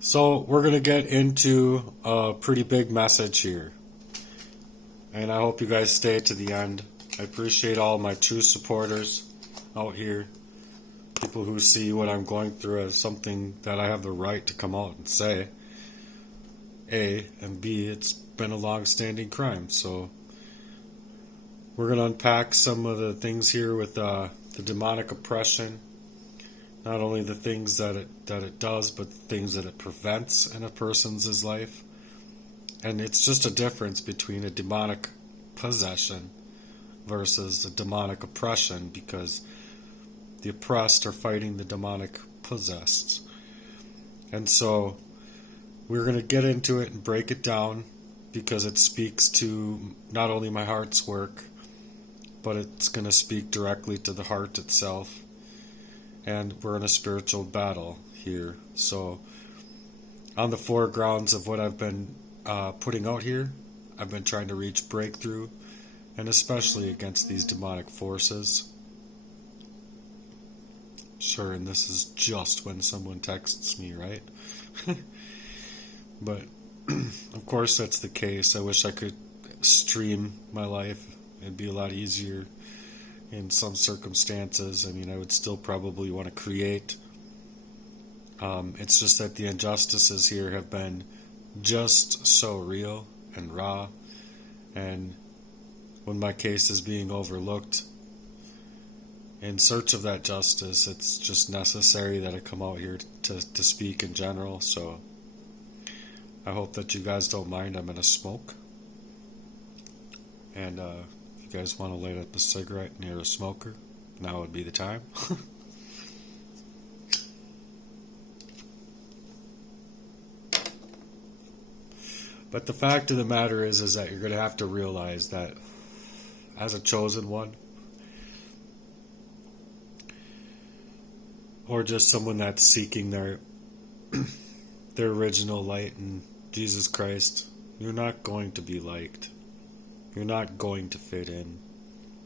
So we're going to get into a pretty big message here. And I hope you guys stay to the end. I appreciate all my true supporters out here. People who see what I'm going through as something that I have the right to come out and say. A, and B, it's been a long-standing crime. So we're going to unpack some of the things here with the demonic oppression. Not only the things that it does, but the things that it prevents in a person's life. And it's just a difference between a demonic possession versus a demonic oppression, because the oppressed are fighting the demonic possessed. And so we're going to get into it and break it down, because it speaks to not only my heart's work, but it's going to speak directly to the heart itself. And we're in a spiritual battle here. So on the foregrounds of what I've been putting out here, I've been trying to reach breakthrough, and especially against these demonic forces. Sure, and this is just when someone texts me, right? But of course that's the case. I wish I could stream my life. It'd be a lot easier in some circumstances. I mean, I would still probably want to create. It's just that the injustices here have been just so real and raw, and when my case is being overlooked in search of that justice, it's just necessary that I come out here to speak in general. So I hope that you guys don't mind. I'm gonna smoke, and if you guys want to light up a cigarette near a smoker, now would be the time. But the fact of the matter is that you're going to have to realize that as a chosen one, or just someone that's seeking their original light in Jesus Christ, you're not going to be liked. You're not going to fit in,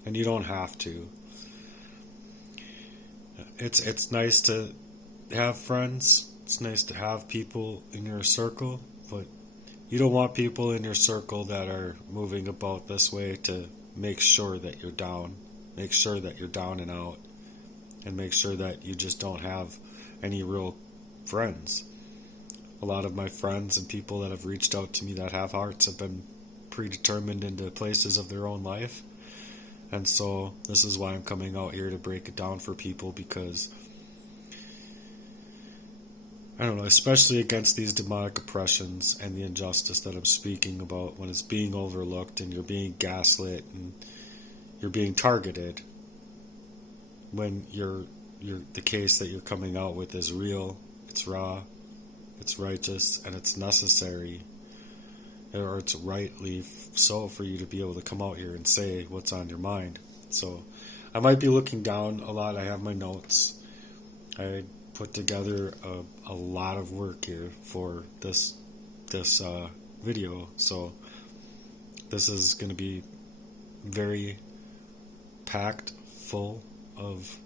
and you don't have to. It's nice to have friends. It's nice to have people in your circle, but you don't want people in your circle that are moving about this way to make sure that you're down. Make sure that you're down and out. And make sure that you just don't have any real friends. A lot of my friends and people that have reached out to me that have hearts have been predetermined into places of their own life. And so this is why I'm coming out here to break it down for people, because I don't know, especially against these demonic oppressions and the injustice that I'm speaking about, when it's being overlooked and you're being gaslit and you're being targeted, when the case that you're coming out with is real, it's raw, it's righteous, and it's necessary, or it's rightly so for you to be able to come out here and say what's on your mind. So I might be looking down a lot. I have my notes. I put together a lot of work here for this video, so this is going to be very packed full of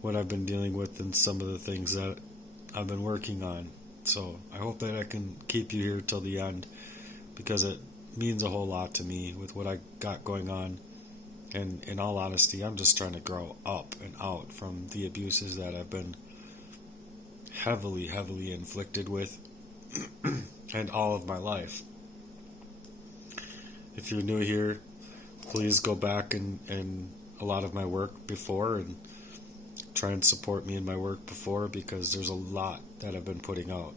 what I've been dealing with and some of the things that I've been working on. So I hope that I can keep you here till the end, because it means a whole lot to me with what I got going on. And in all honesty, I'm just trying to grow up and out from the abuses that I've been heavily inflicted with and all of my life. If you're new here, please go back and a lot of my work before, and try and support me in my work before, because there's a lot that I've been putting out.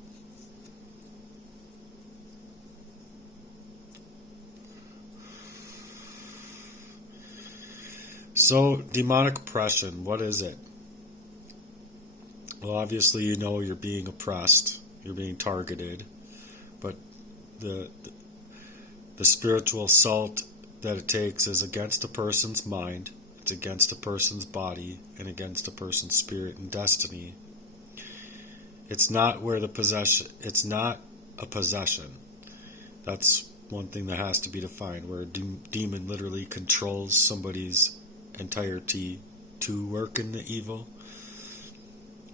So, demonic oppression, what is it? Well, obviously you know you're being oppressed, you're being targeted, but the spiritual assault that it takes is against a person's mind, it's against a person's body, and against a person's spirit and destiny. It's not it's not a possession. That's one thing that has to be defined, where a demon literally controls somebody's entirety to work in the evil.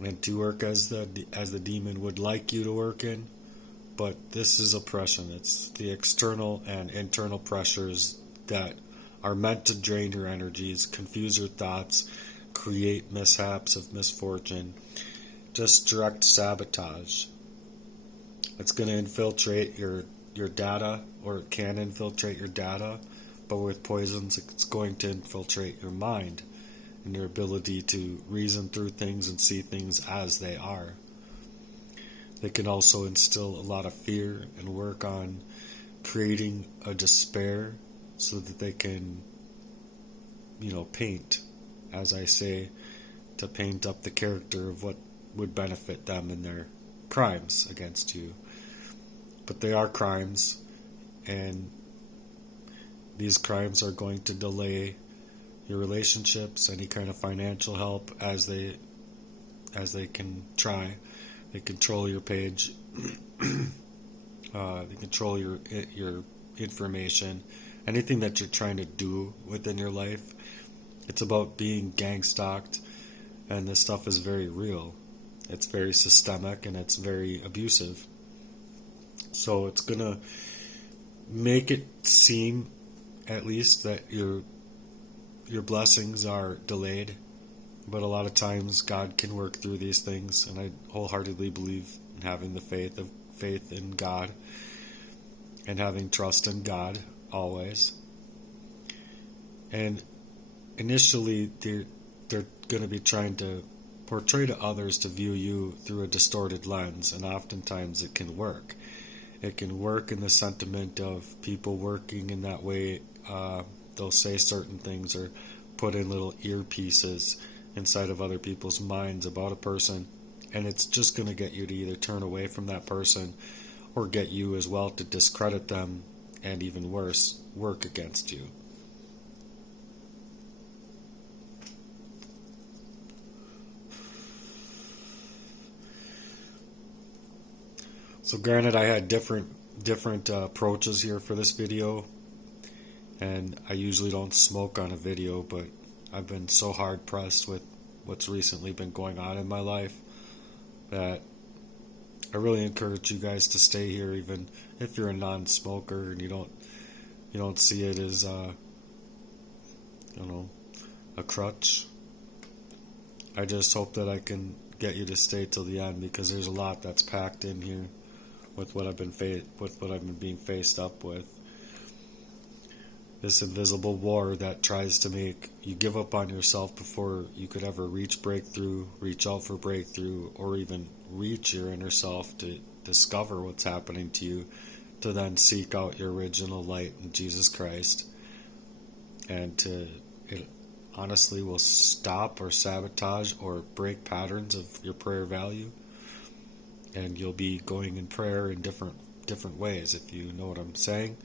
and to work as the demon would like you to work in. But this is oppression. It's the external and internal pressures that are meant to drain your energies, confuse your thoughts, create mishaps of misfortune, just direct sabotage. It's going to infiltrate your data, or it can infiltrate your data, but with poisons it's going to infiltrate your mind and your ability to reason through things and see things as they are. They can also instill a lot of fear and work on creating a despair so that they can, paint, as I say, to paint up the character of what would benefit them in their crimes against you. But they are crimes, and these crimes are going to delay your relationships, any kind of financial help as they can try. They control your page. They control your information. Anything that you're trying to do within your life, it's about being gang stalked, and this stuff is very real. It's very systemic and it's very abusive. So it's gonna make it seem, at least, that your blessings are delayed. But a lot of times God can work through these things, and I wholeheartedly believe in having the faith in God and having trust in God always. And initially they're going to be trying to portray to others to view you through a distorted lens, and oftentimes it can work. It can work in the sentiment of people working in that way. They'll say certain things or put in little earpieces inside of other people's minds about a person, and it's just going to get you to either turn away from that person or get you as well to discredit them, and even worse, work against you. So granted, I had different approaches here for this video, and I usually don't smoke on a video, but I've been so hard pressed with what's recently been going on in my life that I really encourage you guys to stay here, even if you're a non-smoker and you don't see it as a crutch. I just hope that I can get you to stay till the end, because there's a lot that's packed in here with what I've been being faced up with. This invisible war that tries to make you give up on yourself before you could ever reach out for breakthrough, or even reach your inner self to discover what's happening to you, to then seek out your original light in Jesus Christ. And it honestly will stop or sabotage or break patterns of your prayer value. And you'll be going in prayer in different ways, if you know what I'm saying.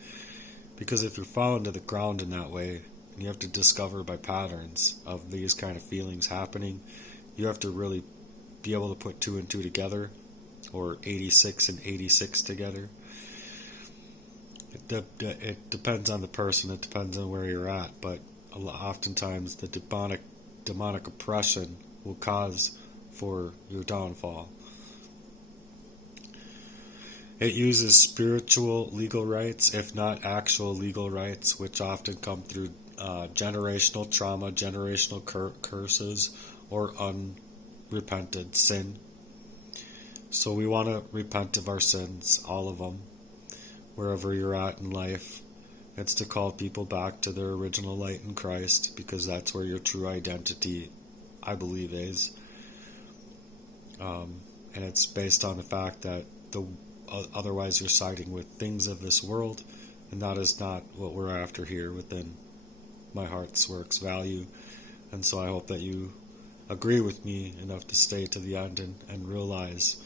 Because if you're falling to the ground in that way, and you have to discover by patterns of these kind of feelings happening, you have to really be able to put 2 and 2 together, or 86 and 86 together. It depends on the person, it depends on where you're at, but oftentimes the demonic oppression will cause for your downfall. It uses spiritual legal rights, if not actual legal rights, which often come through generational trauma, generational curses, or unrepented sin. So we want to repent of our sins, all of them, wherever you're at in life. It's to call people back to their original light in Christ, because that's where your true identity, I believe, is. And it's based on the fact that otherwise you're siding with things of this world, and that is not what we're after here within my heart's works value. And so I hope that you agree with me enough to stay to the end and realize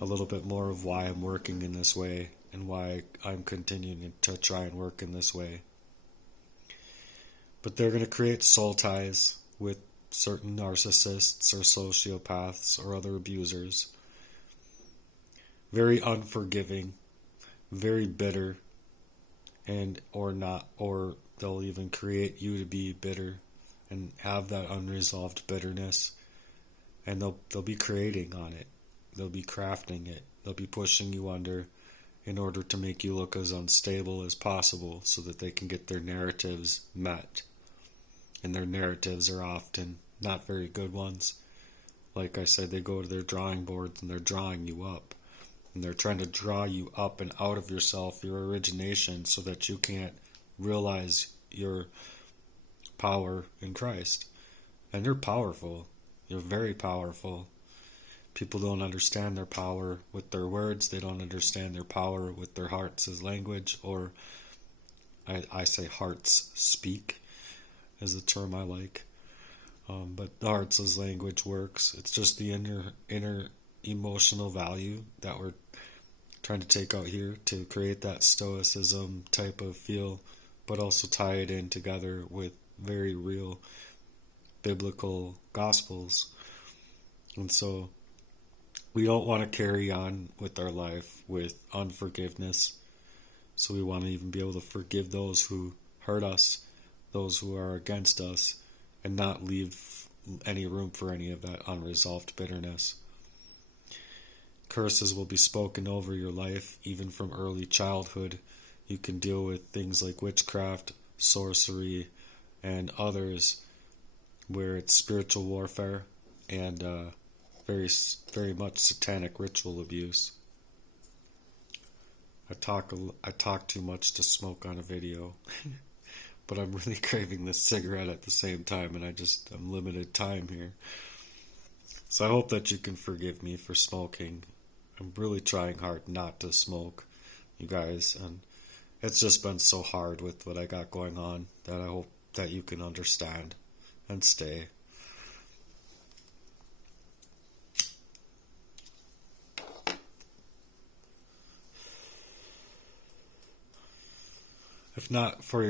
a little bit more of why I'm working in this way and why I'm continuing to try and work in this way. But they're going to create soul ties with certain narcissists or sociopaths or other abusers. Very unforgiving, very bitter, or they'll even create you to be bitter and have that unresolved bitterness and they'll be creating on it. They'll be crafting it. They'll be pushing you under in order to make you look as unstable as possible so that they can get their narratives met. And their narratives are often not very good ones. Like I said, they go to their drawing boards and they're drawing you up. And they're trying to draw you up and out of yourself, your origination, so that you can't realize your power in Christ. And you're powerful. You're very powerful. People don't understand their power with their words. They don't understand their power with their hearts as language, or I say hearts speak is the term I like. But the hearts as language works. It's just the inner emotional value that we're trying to take out here to create that stoicism type of feel, but also tie it in together with very real biblical gospels. And so we don't want to carry on with our life with unforgiveness. So we want to even be able to forgive those who hurt us, those who are against us, and not leave any room for any of that unresolved bitterness. Curses will be spoken over your life even from early childhood. You can deal with things like witchcraft, sorcery, and others where it's spiritual warfare and very much satanic ritual abuse. I talk too much to smoke on a video. But I'm really craving this cigarette at the same time, and I'm limited time here. So I hope that you can forgive me for smoking. I'm really trying hard not to smoke, you guys, and it's just been so hard with what I got going on that I hope that you can understand and stay. If not for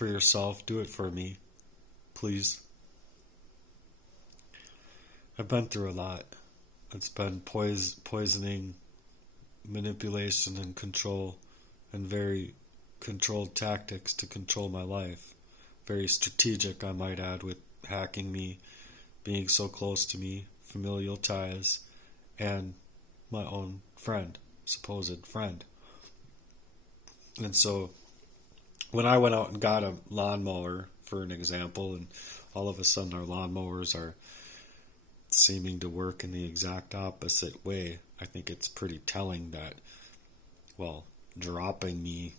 yourself, do it for me, please. I've been through a lot. It's been poisoning, manipulation, and control, and very controlled tactics to control my life. Very strategic, I might add, with hacking me, being so close to me, familial ties, and my own friend, supposed friend. And so when I went out and got a lawnmower, for an example, and all of a sudden our lawnmowers are seeming to work in the exact opposite way, I think it's pretty telling that, dropping me,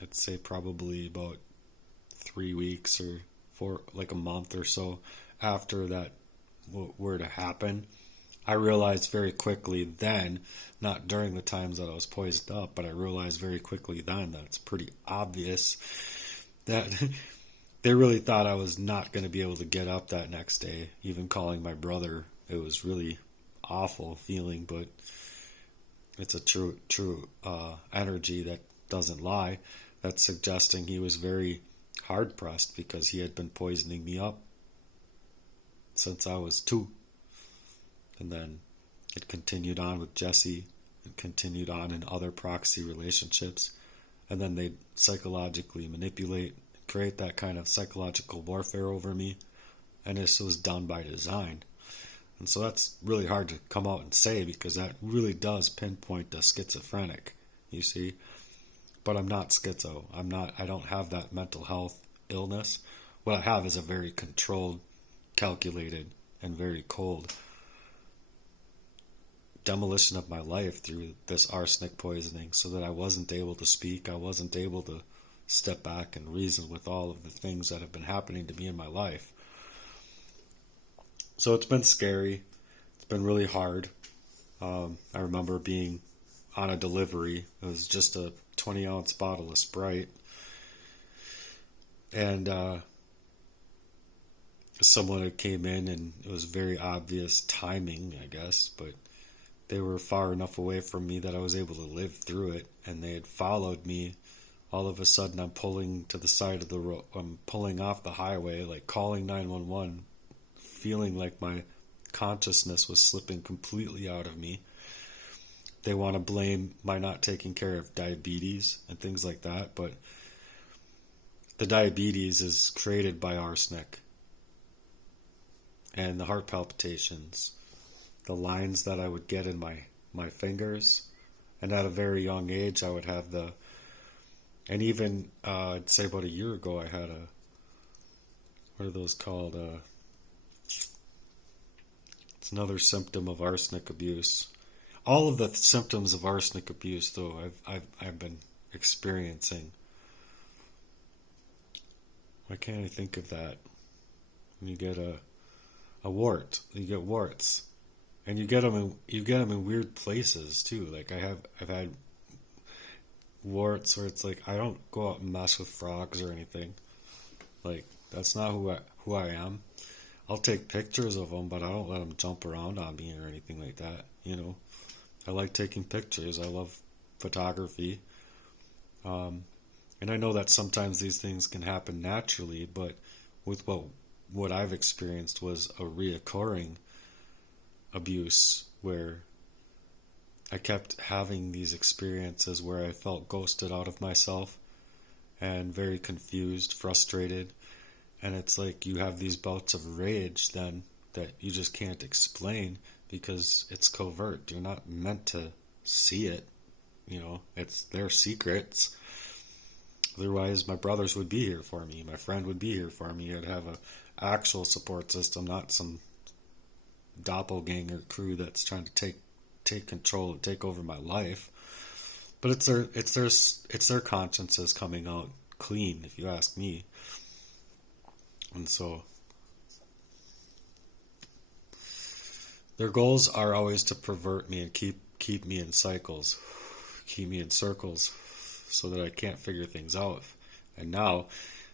I'd say probably about 3 weeks or a month or so after that were to happen, I realized very quickly then, not during the times that I was poised up, but I realized very quickly then that it's pretty obvious that they really thought I was not going to be able to get up that next day. Even calling my brother, it was really awful feeling, but it's a true energy that doesn't lie. That's suggesting he was very hard pressed because he had been poisoning me up since I was 2. And then it continued on with Jesse. It continued on in other proxy relationships. And then they'd psychologically manipulate, create that kind of psychological warfare over me. And this was done by design. And so that's really hard to come out and say because that really does pinpoint to schizophrenic, you see. But I'm not schizo. I don't have that mental health illness. What I have is a very controlled, calculated, and very cold demolition of my life through this arsenic poisoning so that I wasn't able to speak. I wasn't able to step back and reason with all of the things that have been happening to me in my life. So it's been scary. It's been really hard. I remember being on a delivery. It was just a 20-ounce bottle of Sprite. And someone had came in, and it was very obvious timing, I guess, but they were far enough away from me that I was able to live through it, and they had followed me. All of a sudden, I'm pulling to the side of the road. I'm pulling off the highway, like calling 911, feeling like my consciousness was slipping completely out of me. They want to blame my not taking care of diabetes and things like that, but the diabetes is created by arsenic. and the heart palpitations, the lines that I would get in my fingers. And at a very young age, I would have and even I'd say about a year ago, I had what are those called? It's another symptom of arsenic abuse. All of the symptoms of arsenic abuse, though, I've been experiencing. Why can't I think of that? When you get a wart, you get warts, and you get them in weird places too. Like I've had warts where it's like I don't go out and mess with frogs or anything. Like that's not who I am. I'll take pictures of them, but I don't let them jump around on me or anything like that. I like taking pictures. I love photography. And I know that sometimes these things can happen naturally, but with what I've experienced was a reoccurring abuse where I kept having these experiences where I felt ghosted out of myself and very confused, frustrated. And it's like you have these bouts of rage then that you just can't explain because it's covert. You're not meant to see it. It's their secrets. Otherwise, my brothers would be here for me. My friend would be here for me. I'd have an actual support system, not some doppelganger crew that's trying to take control and take over my life. But it's their consciences coming out clean, if you ask me. And so their goals are always to pervert me and keep me in cycles, keep me in circles, so that I can't figure things out. And now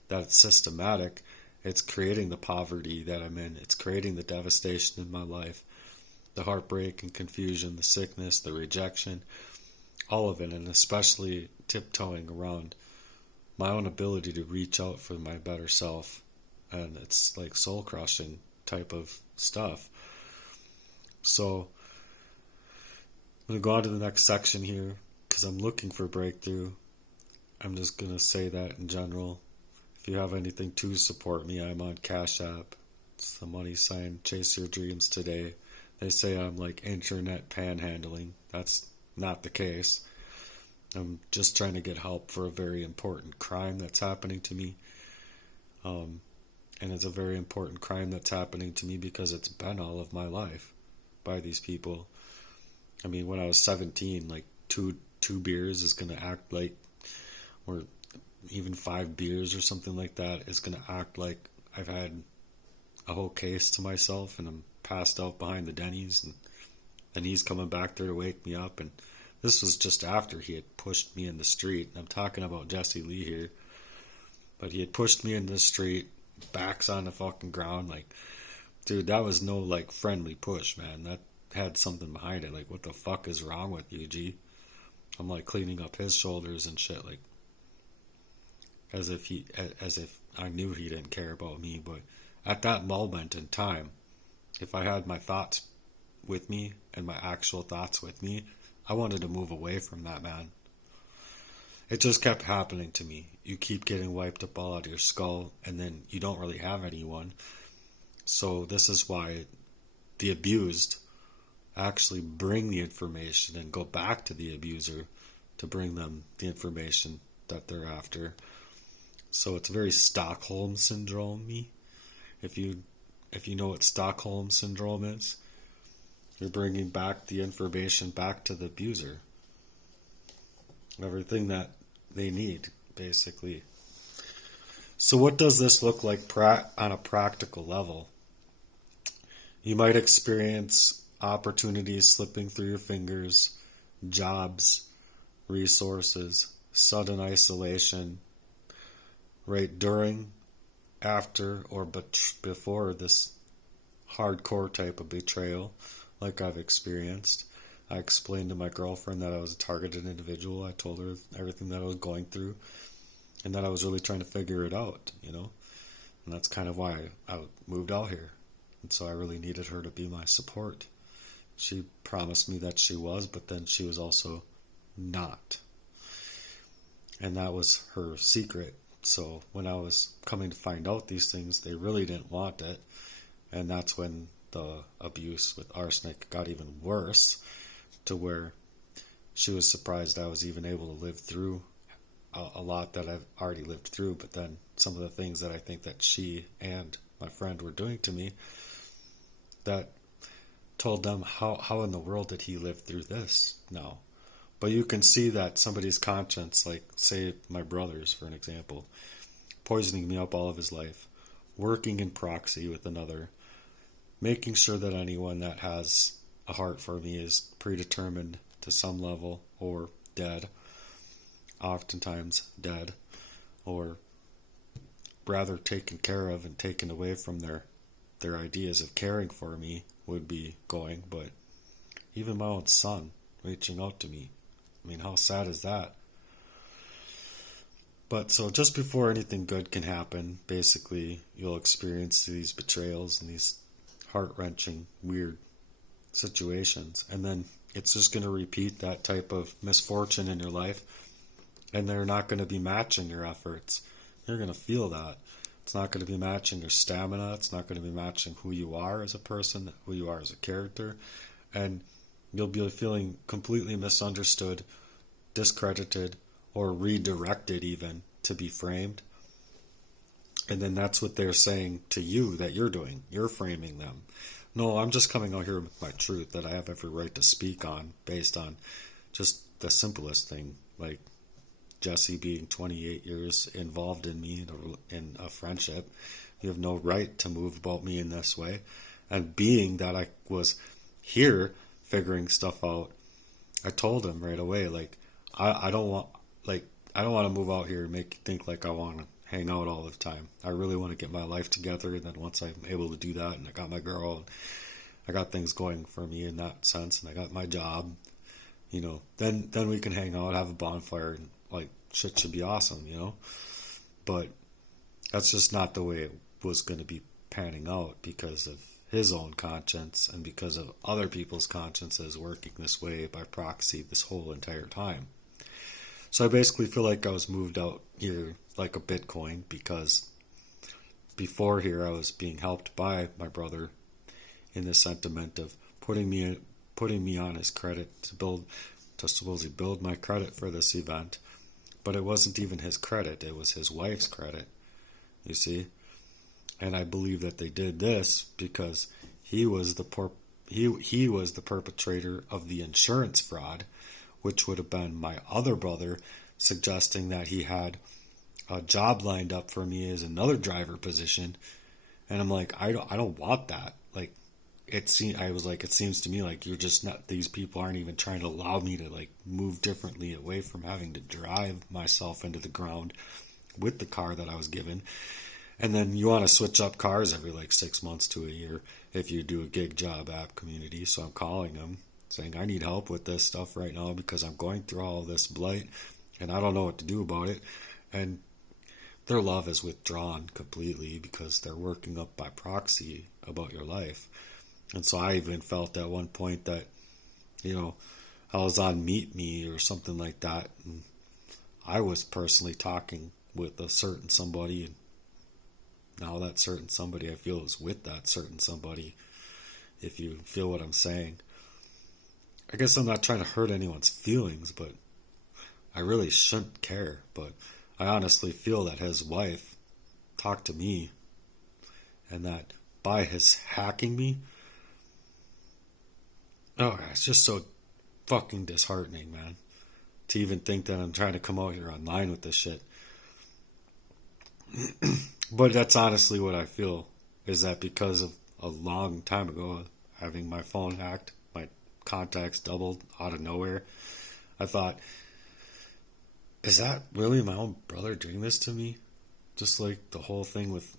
that it's systematic, it's creating the poverty that I'm in. It's creating the devastation in my life, the heartbreak and confusion, the sickness, the rejection, all of it, and especially tiptoeing around my own ability to reach out for my better self. And it's like soul crushing type of stuff. So I'm going to go on to the next section here because I'm looking for breakthrough. I'm just going to say that in general. If you have anything to support me, I'm on Cash App. It's the money sign, Chase Your Dreams Today. They say I'm like internet panhandling. That's not the case. I'm just trying to get help for a very important crime that's happening to me. And it's a very important crime that's happening to me because it's been all of my life by these people. I mean, when I was 17, like two beers is going to act like, or even 5 beers or something like that is going to act like I've had a whole case to myself and I'm passed out behind the Denny's, and he's coming back there to wake me up. And this was just after he had pushed me in the street. I'm talking about Jesse Lee here. But he had pushed me in the street, backs on the fucking ground. Like, dude, that was no, like, friendly push, man. That had something behind it. Like, what the fuck is wrong with you, G? I'm, like, cleaning up his shoulders and shit, like, as if I knew he didn't care about me. But at that moment in time, if I had my thoughts with me and my actual thoughts with me, I wanted to move away from that man. It just kept happening to me. You keep getting wiped up all out of your skull, and then you don't really have anyone. So this is why the abused actually bring the information and go back to the abuser to bring them the information that they're after. So it's very Stockholm syndrome-y. If you know what Stockholm syndrome is, you're bringing back the information back to the abuser. Everything that they need, basically. So what does this look like on a practical level? You might experience opportunities slipping through your fingers, jobs, resources, sudden isolation, right during, after, or before this hardcore type of betrayal, like I've experienced. I explained to my girlfriend that I was a targeted individual. I told her everything that I was going through and that I was really trying to figure it out, And that's kind of why I moved out here. And so I really needed her to be my support. She promised me that she was, but then she was also not. And that was her secret. So when I was coming to find out these things, they really didn't want it. And that's when the abuse with arsenic got even worse, to where she was surprised I was even able to live through a lot that I've already lived through. But then some of the things that I think that she and my friend were doing to me, that told them, how in the world did he live through this? No. But you can see that somebody's conscience, like say my brother's for an example, poisoning me up all of his life, working in proxy with another, making sure that anyone that has a heart for me is predetermined to some level or dead, oftentimes dead, or rather taken care of and taken away from their ideas of caring for me would be going. But even my own son reaching out to me, I mean, how sad is that? But so just before anything good can happen, basically you'll experience these betrayals and these heart-wrenching, weird situations, and then it's just going to repeat that type of misfortune in your life, and they're not going to be matching your efforts. You're going to feel that. It's not going to be matching your stamina. It's not going to be matching who you are as a person, who you are as a character, and you'll be feeling completely misunderstood, discredited, or redirected even to be framed. And then that's what they're saying to you that you're doing. You're framing them. No, I'm just coming out here with my truth that I have every right to speak on based on just the simplest thing, like Jesse being 28 years involved in me in a friendship. You have no right to move about me in this way. And being that I was here figuring stuff out, I told him right away, like, I don't want, like, I don't want to move out here and make you think like I want to hang out all the time. I really want to get my life together, and then once I'm able to do that, and I got my girl, and I got things going for me in that sense, and I got my job, then we can hang out, have a bonfire, and like shit should be awesome, But that's just not the way it was going to be panning out because of his own conscience and because of other people's consciences working this way by proxy this whole entire time. So I basically feel like I was moved out here like a Bitcoin, because before here I was being helped by my brother in the sentiment of putting me on his credit to supposedly build my credit for this event. But it wasn't even his credit, it was his wife's credit, you see. And I believe that they did this because he was he was the perpetrator of the insurance fraud, which would have been my other brother suggesting that he had a job lined up for me as another driver position. And I'm like, I don't want that. Like, I was like, it seems to me like you're just not, these people aren't even trying to allow me to like move differently away from having to drive myself into the ground with the car that I was given. And then you want to switch up cars every like 6 months to a year if you do a gig job app community. So I'm calling them saying I need help with this stuff right now because I'm going through all this blight and I don't know what to do about it. And their love is withdrawn completely because they're working up by proxy about your life. And so I even felt at one point that, I was on Meet Me or something like that, and I was personally talking with a certain somebody, and now that certain somebody I feel is with that certain somebody, if you feel what I'm saying. I guess I'm not trying to hurt anyone's feelings, but I really shouldn't care. But I honestly feel that his wife talked to me, and that by his hacking me, it's just so fucking disheartening, man. To even think that I'm trying to come out here online with this shit. But that's honestly what I feel, is that because of a long time ago having my phone hacked, my contacts doubled out of nowhere, I thought, is that really my own brother doing this to me? Just like the whole thing with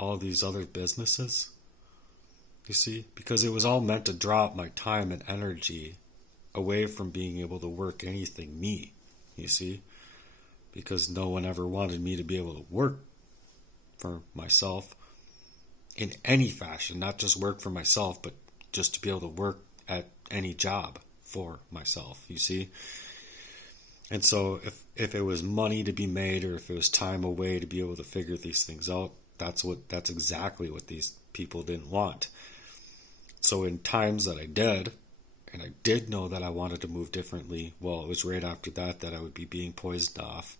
all these other businesses? You see? Because it was all meant to draw my time and energy away from being able to work anything me. You see? Because no one ever wanted me to be able to work for myself in any fashion, not just work for myself, but just to be able to work at any job for myself, you see? And so if it was money to be made, or if it was time away to be able to figure these things out, that's exactly what these people didn't want. So in times that I did, and I did know that I wanted to move differently, well, it was right after that I would be being poisoned off,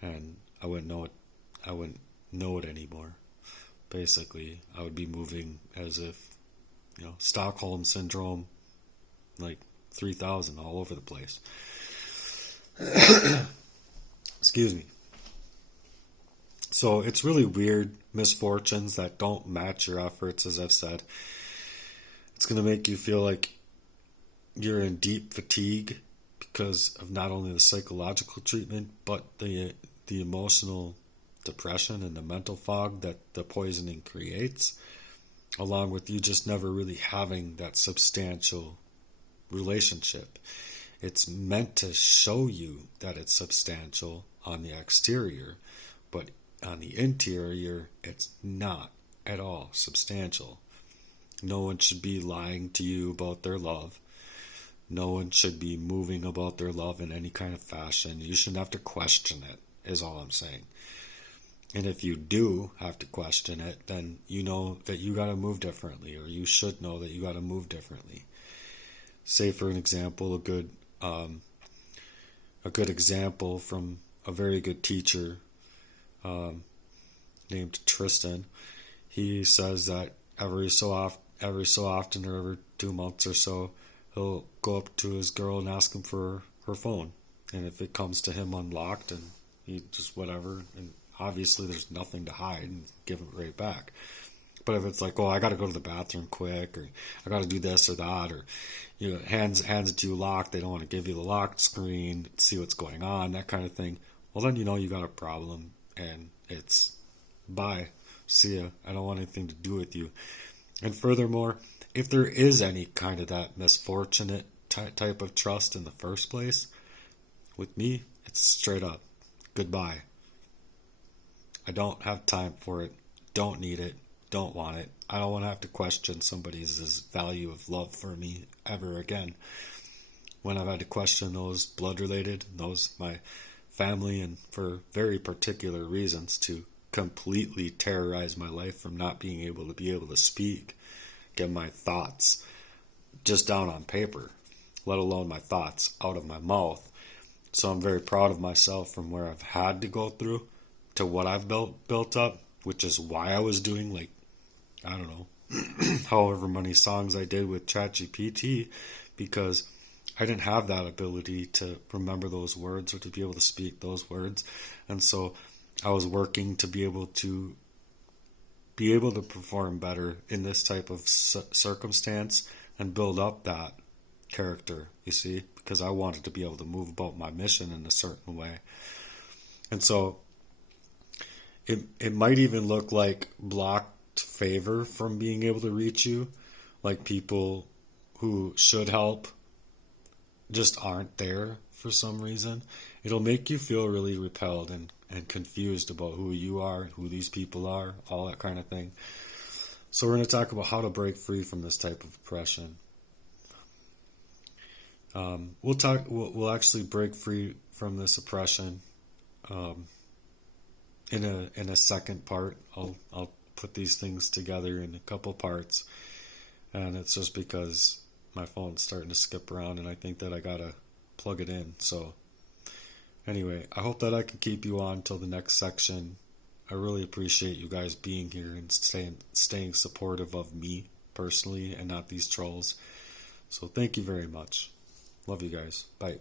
and I wouldn't know it anymore. Basically, I would be moving as if, Stockholm syndrome, like 3000 all over the place. Excuse me. So it's really weird misfortunes that don't match your efforts, as I've said. It's going to make you feel like you're in deep fatigue because of not only the psychological treatment, but the emotional depression and the mental fog that the poisoning creates, along with you just never really having that substantial relationship. It's meant to show you that it's substantial on the exterior, but on the interior, it's not at all substantial. No one should be lying to you about their love. No one should be moving about their love in any kind of fashion. You shouldn't have to question it, is all I'm saying. And if you do have to question it, then you know that you got to move differently, or you should know that you got to move differently. Say, for an example, a good example from a very good teacher named Tristan. He says that every so often, or every 2 months or so, he'll go up to his girl and ask him for her phone. And if it comes to him unlocked, and he just whatever, and obviously there's nothing to hide, and give it right back. But if it's like, oh, I got to go to the bathroom quick, or I got to do this or that, or hands it to you locked, they don't want to give you the locked screen, see what's going on, that kind of thing. Well, then you got a problem, and it's bye, see ya. I don't want anything to do with you. And furthermore, if there is any kind of that misfortunate type of trust in the first place, with me, it's straight up goodbye. I don't have time for it, don't need it, don't want it. I don't want to have to question somebody's value of love for me ever again. When I've had to question those blood-related, those my family, and for very particular reasons, to completely terrorize my life from not being able to speak, get my thoughts just down on paper, let alone my thoughts out of my mouth. So I'm very proud of myself from where I've had to go through to what I've built up, which is why I was doing, like, I don't know, however many songs I did with ChatGPT, because I didn't have that ability to remember those words or to be able to speak those words. And so I was working to be able to perform better in this type of circumstance and build up that character, you see, because I wanted to be able to move about my mission in a certain way. And so it might even look like blocked favor from being able to reach you, like people who should help just aren't there for some reason. It'll make you feel really repelled and confused about who you are, who these people are, all that kind of thing. So we're going to talk about how to break free from this type of oppression. We'll actually break free from this oppression in a second part. I'll put these things together in a couple parts, and it's just because my phone's starting to skip around and I think that I gotta plug it in. So anyway, I hope that I can keep you on till the next section. I really appreciate you guys being here and staying supportive of me personally and not these trolls. So thank you very much. Love you guys. Bye.